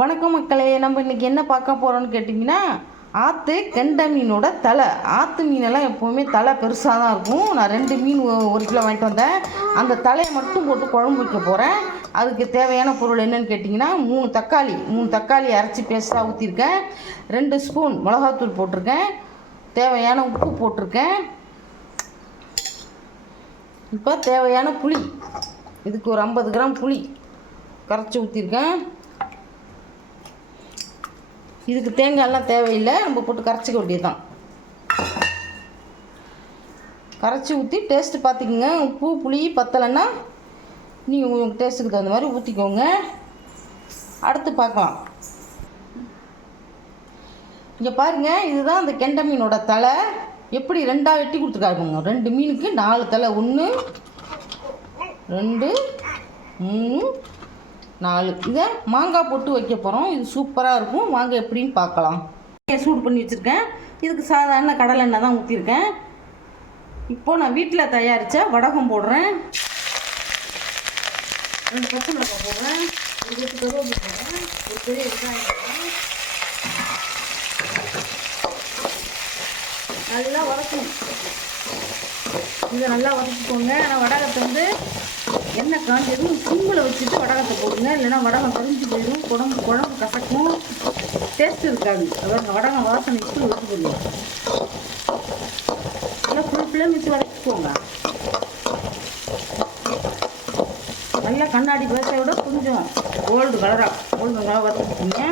வணக்கம் மக்களே, நம்ம இன்றைக்கி என்ன பார்க்க போகிறோன்னு கேட்டிங்கன்னா, ஆற்று கெண்டை மீனோட தலை. ஆற்று மீனெல்லாம் எப்போவுமே தலை பெருசாக தான் இருக்கும். நான் 2 மீன் 1 கிலோ வாங்கிட்டு வந்தேன். அந்த தலையை மட்டும் போட்டு குழம்பு வைக்க போகிறேன். அதுக்கு தேவையான பொருள் என்னென்னு கேட்டிங்கன்னா, 3 தக்காளி அரைச்சி பேஸ்ட்டாக ஊற்றிருக்கேன். 2 ஸ்பூன் மிளகாத்தூள் போட்டிருக்கேன். தேவையான உப்பு போட்டிருக்கேன். இப்போ தேவையான புளி, இதுக்கு ஒரு 50 கிராம் புளி கரைச்சி ஊற்றிருக்கேன். இதுக்கு தேங்காயெல்லாம் தேவையில்லை, நம்ம போட்டு கரைச்சிக்க வேண்டியது தான். கரைச்சி ஊற்றி டேஸ்ட்டு பார்த்துக்குங்க. உப்பு புளி பத்தலைன்னா நீங்கள் உங்கள் டேஸ்ட்டுக்கு தகுந்த மாதிரி ஊற்றிக்கோங்க. அடுத்து பார்க்கலாம். இங்கே பாருங்கள், இதுதான் அந்த கெண்டை மீனோட தலை. எப்படி 2ஆக வெட்டி கொடுத்துருக்காங்க. 2 மீனுக்கு 4 தலை. 1 2 3 4. இதை மாங்காய் போட்டு வைக்க போகிறோம். இது சூப்பராக இருக்கும். மாங்காய் எப்படின்னு பார்க்கலாம். சூடு பண்ணி வச்சுருக்கேன். இதுக்கு சாதாரண கடலை எண்ணெய் தான் ஊற்றிருக்கேன். இப்போது நான் வீட்டில் தயாரித்த வடகம் போடுறேன். 2 பச்சை மிளகாய் போடுறேன். 1 கொத்து கருவேப்பிலை போடுறேன். ஒரு பெரிய வெங்காயம் போடுறேன். நல்லா வதக்கணும். இதை நல்லா வதக்கிக்கோங்க. ஆனால் வடகத்தை வந்து எண்ணெய் காஞ்சதும் சிம்மில் வச்சுட்டு வடகத்தை போடுங்க. இல்லைன்னா வடகம் கரிஞ்சு போயிடும். குழம்பு கசக்கும், டேஸ்ட் இருக்காது. அதாவது வடகம் வாசனை வச்சு வச்சு போடுங்க. நல்லா ஃபுல்லாக வச்சு வதக்கிக்கோங்க. நல்லா கண்ணாடி பேசை விட கொஞ்சம் கோல்டு கலராக வதக்கிக்கோங்க.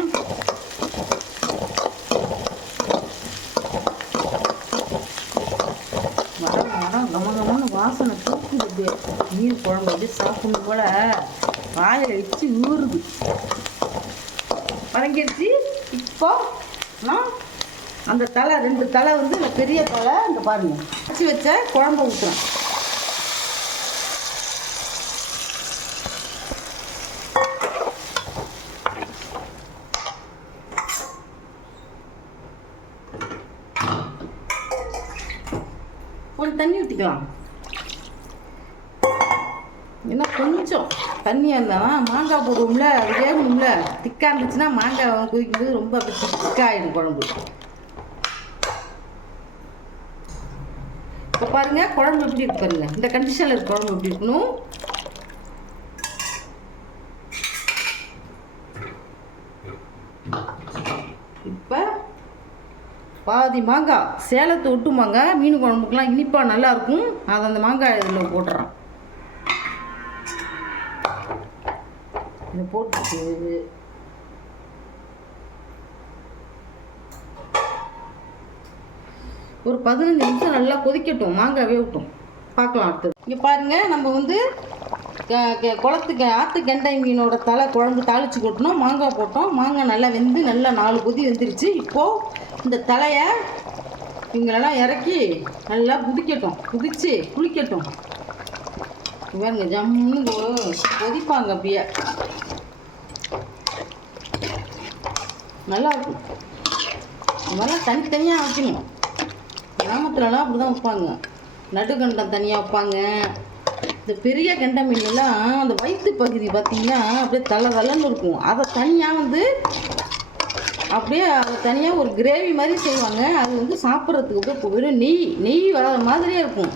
கமகமான வாசனை தூக்குது. அப்படியே மீன் குழம்பு அப்படியே சாப்பிடணும் போல வாயில் வச்சு ஊறுது. வதங்கிடுச்சு. இப்போ நான் அந்த தலை 2 தலை வந்து இந்த பெரிய தலை இங்கே பாருங்கள் வச்சு வச்ச குழம்பு ஊற்றுறேன். கொஞ்சம் தண்ணி ஊற்றிக்கலாம். ஏன்னா கொஞ்சம் தண்ணியாக இருந்தால் மாங்காய் போடுவோம்ல, அது வேகணும்ல. திக்காக இருந்துச்சுன்னா மாங்காய் கொதிக்கும்போது ரொம்ப அப்படி திக்காகிடும் குழம்பு. இப்போ பாருங்கள் குழம்பு எப்படி இருக்கு பாருங்கள். இந்த கண்டிஷனில் இருக்க குழம்பு எப்படி இருக்கணும். இப்போ பாதி மாங்காய், சேலத்தை ஒட்டு மாங்காய், மீன் குழம்புக்கெலாம் இனிப்பாக நல்லாயிருக்கும். அதை அந்த மாங்காய் இதில் போட்டுறேன். இதை போட்டு ஒரு 15 நிமிஷம் நல்லா கொதிக்கட்டும். மாங்காய் வேகட்டும். பார்க்கலாம் அடுத்தது. இங்கே பாருங்கள், நம்ம வந்து குளத்துக்கு ஆற்று கெண்டை மீனோட தலை குழம்பு தாளித்து கொட்டணும். மாங்காய் போட்டோம். மாங்காய் நல்லா வெந்து நல்லா 4 கொதி வெந்துருச்சு. இப்போது இந்த தலையை இவங்களெல்லாம் இறக்கி நல்லா குதிச்சு குளிக்கட்டும். பாருங்க, ஜம்முன்னு கொதிப்பாங்க. அப்படியே நல்லா இருக்கும். இதெல்லாம் தனித்தனியாக வைக்கணும். கிராமத்துலலாம் அப்படி தான் வைப்பாங்க. நடுகண்டம் தனியாக வைப்பாங்க. இந்த பெரிய கெண்டை மீன்லாம் அந்த வயிற்று பகுதி பார்த்திங்கன்னா அப்படியே தலைன்னு இருக்கும். அதை தனியாக வந்து அப்படியே அதை தனியாக ஒரு கிரேவி மாதிரி செய்வாங்க. அது வந்து சாப்பிட்றதுக்கு அப்படியே வெறும் நெய் வர மாதிரியே இருக்கும்.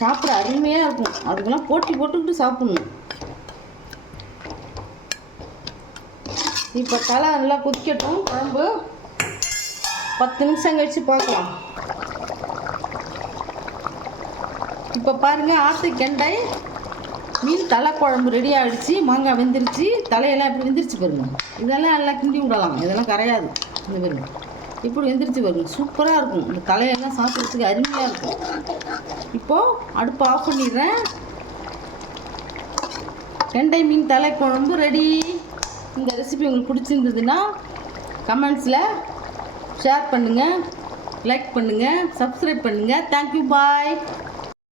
சாப்பிட அருமையாக இருக்கும். அதுக்கெல்லாம் போட்டுக்கிட்டு சாப்பிடணும். இப்போ தலை நல்லா கொதிக்கட்டும். குழம்பு 10 நிமிஷம் கழித்து பார்க்கலாம். இப்போ பாருங்கள், ஆற்று கெண்டை மீன் தலை குழம்பு ரெடி ஆகிடுச்சு. மாங்காய் வெந்துருச்சு. தலையெல்லாம் எப்படி வெந்துருச்சு பாருங்க. இதெல்லாம் நல்லா கிண்டி விடலாம். இதெல்லாம் கரையாது. இந்த பாருங்க இப்படி வெந்துருச்சு பாருங்க. சூப்பராக இருக்கும். இந்த தலையெல்லாம் சாப்பிட்றதுக்கு அருமையாக இருக்கும். இப்போது அடுப்பை ஆஃப் பண்ணிடுறேன். கெண்டை மீன் தலை குழம்பு ரெடி. இந்த ரெசிபி உங்களுக்கு பிடிச்சிருந்ததுன்னா கமெண்ட்ஸில் ஷேர் பண்ணுங்கள், லைக் பண்ணுங்கள், சப்ஸ்கிரைப் பண்ணுங்கள். தேங்க்யூ, பாய்.